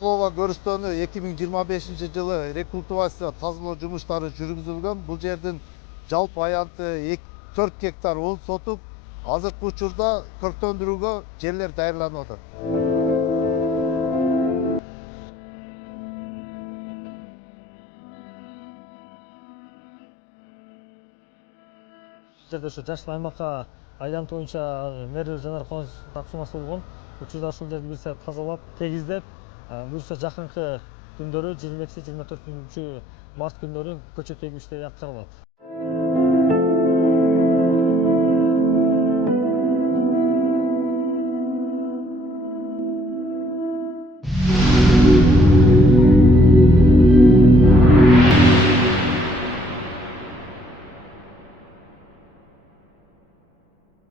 Ооба көрүстөнү 2025-жылы рекультивация тазалоо жумуштары жүргүзүлгөн. Бул жердин жалпы аянты 4 гектар он сотук. Азыркы учурда көрктөндүрүүгө жерлер даярданып атат. Жерде ошо жашыл аймакка аянт боюнча мэрия жанар кубаныч тапшырмасы болгон. Учурда ушул жерди бир саат тазалап, тегиздеп, буюрса жакынкы күндөрү 22-24 март күндөрү көчөт эгүү иштери аткарылат.